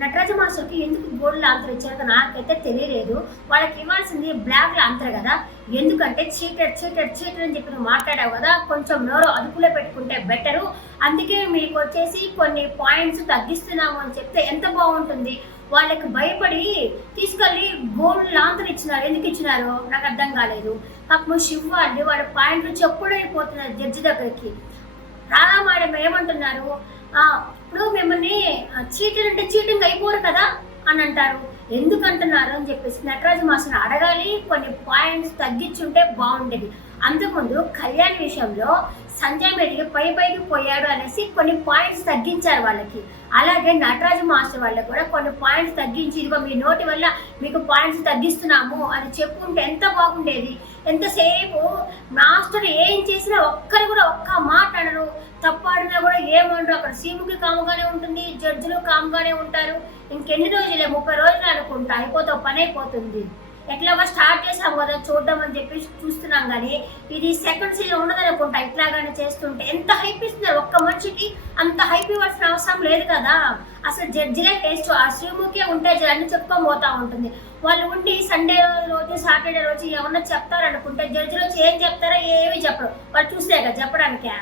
నటరాజ మాస్టర్కి ఎందుకు గోల్డ్ లాంతర్ ఇచ్చారో నాకైతే తెలియలేదు. వాళ్ళకి ఇవ్వాల్సింది బ్లాక్ లాంతర్ కదా. ఎందుకంటే చీటర్ చీటర్ చీటర్ అని చెప్పి నువ్వు మాట్లాడావు కదా, కొంచెం నోరు అదుపులో పెట్టుకుంటే బెటరు. అందుకే మీకు వచ్చేసి కొన్ని పాయింట్స్ తగ్గిస్తున్నాము అని చెప్తే ఎంత బాగుంటుంది. వాళ్ళకి భయపడి తీసుకెళ్ళి గోల్డ్ లాంతర్ ఇచ్చినారు. ఎందుకు ఇచ్చినారో నాకు అర్థం కాలేదు. పాపం శివ్ వాళ్ళ పాయింట్లు చెప్పుడైపోతున్నారు జడ్జి దగ్గరికి. రాధా మేడం ఏమంటున్నారు, ఇప్పుడు మిమ్మల్ని చీటింగ్ అంటే చీటింగ్ అయిపోరు కదా అని అంటారు. ఎందుకంటున్నారు అని చెప్పేసి నటరాజ మాస్టర్ అడగాలి. కొన్ని పాయింట్స్ తగ్గించుంటే బాగుండేది. అంతకుముందు కళ్యాణ్ విషయంలో సంజయ్ మేడికి పైకి పోయాడు అనేసి కొన్ని పాయింట్స్ తగ్గించారు వాళ్ళకి. అలాగే నటరాజ మాస్టర్ వాళ్ళకి కూడా కొన్ని పాయింట్స్ తగ్గించి, ఇదిగో మీ నోటి వల్ల మీకు పాయింట్స్ తగ్గిస్తున్నాము అని చెప్పుకుంటే ఎంత బాగుండేది. ఎంతసేపు మాస్టర్ ఏం చేసినా ఒక్కరు కూడా ఒక్క మాట అనరు, తప్పాడినా కూడా ఏమంటారు. అక్కడ సీముకి కాముగానే ఉంటుంది, జడ్జిలు కాముగానే ఉంటారు. ఇంకెన్ని రోజులే, 30 రోజులు అనుకుంటా అయిపోతావు, పని అయిపోతుంది. ఎట్లాగా స్టార్ట్ చేసాం కదా చూద్దాం అని చెప్పి చూస్తున్నాం, కానీ ఇది సెకండ్ సీజన్ ఉండదనుకుంటా. ఇట్లాగానే చేస్తుంటే ఎంత హైప్ ఇస్తున్నారు. ఒక్క మనిషికి అంత హైప్ ఇవ్వాల్సిన అవసరం లేదు కదా. అసలు జడ్జిలే టేస్ట్ ఆ శ్రీముఖే ఉంటే అన్ని చెప్పుకొని పోతా ఉంటుంది. వాళ్ళు ఉండి సండే రోజు సాటర్డే రోజు ఏమన్నా చెప్తారనుకుంటే జడ్జి రోజు ఏం చెప్తారో ఏమి చెప్పరు. వాళ్ళు చూస్తే కదా చెప్పడానికే.